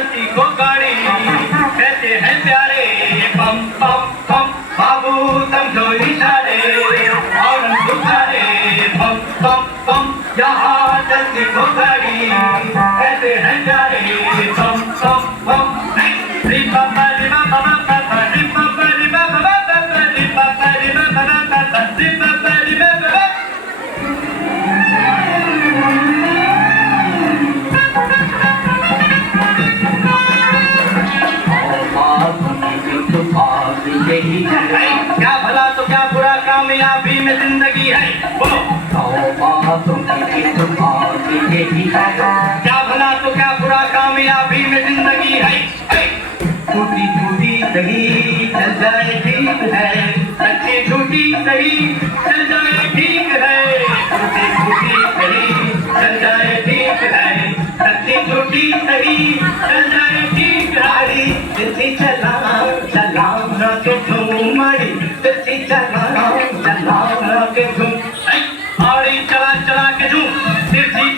चलती को गाड़ी कहते हैं प्यारे पम पम पम बाबू समझो इशारे और दुखारे पम पम पम यहाँ चलती को गाड़ी कहते हैं प्यारे पम पम पम रि पापा रि पापा पापा रि पापा रि पापा पापा रि पापा रि पापा पापा रि पापा रि पापा यही है क्या भला तो क्या बुरा कामयाबी में जिंदगी है बोलो यही है क्या भला तो क्या बुरा कामयाबी में जिंदगी है टूटी टूटी सही चल जाए ठीक है अच्छी टूटी सही चल जाए ठीक है टूटी टूटी सही चल जाए ठीक है अच्छी टूटी सही चल जाए ठीक है जितनी चलाओ चलाओ न के झूमड़ी जितनी चलाओ चलाओ न के झूम औरी चला चला के झूम तिरछी